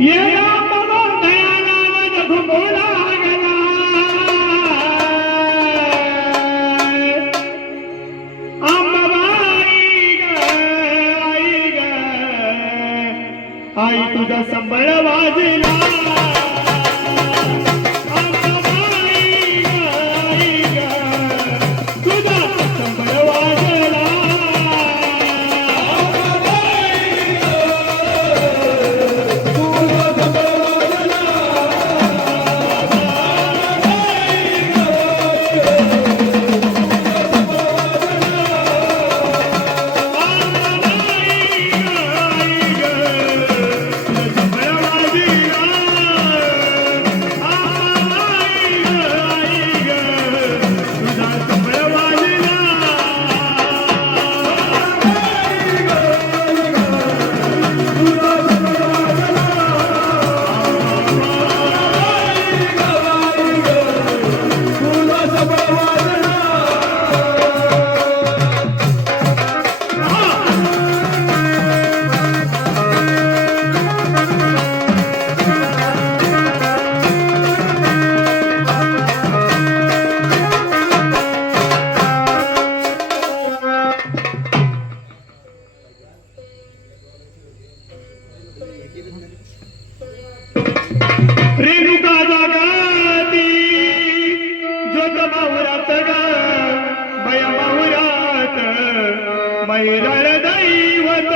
येला मला दयाला घुमोला गेला अंबाबाई ग आई तुझा संबळ वाजला रेणुका जागाती ज्योत माहुरात ग बया माहुरात मैरळ दैवत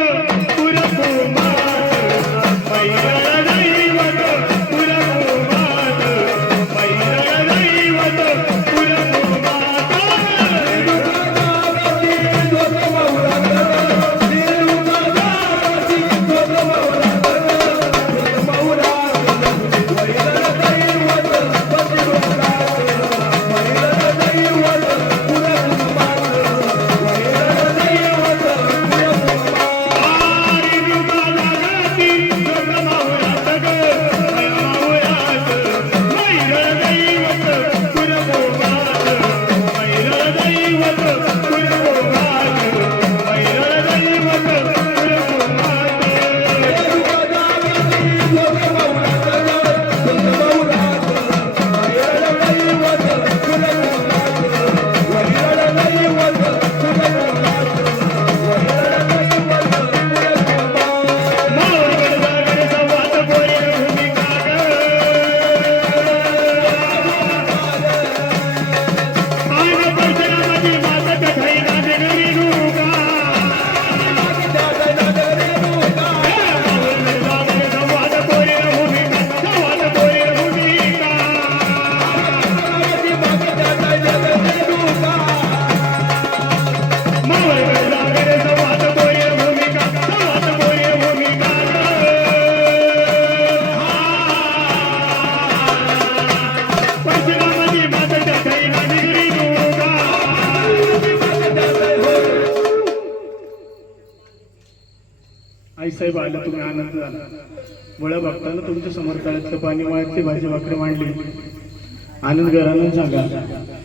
पुरकुमात मैरळ दैवत पुरकुमात मैरळ दैवत पुरकुमात ज्योत माहुरात रेणुका जागाती ज्योत आई साहेब आला तुम्ही आनंद झाला मुळा बघताना तुमच्या समोर तळ्यातलं पाणी वाढते भाजी भाकरी मांडली आनंद घरानं सांगा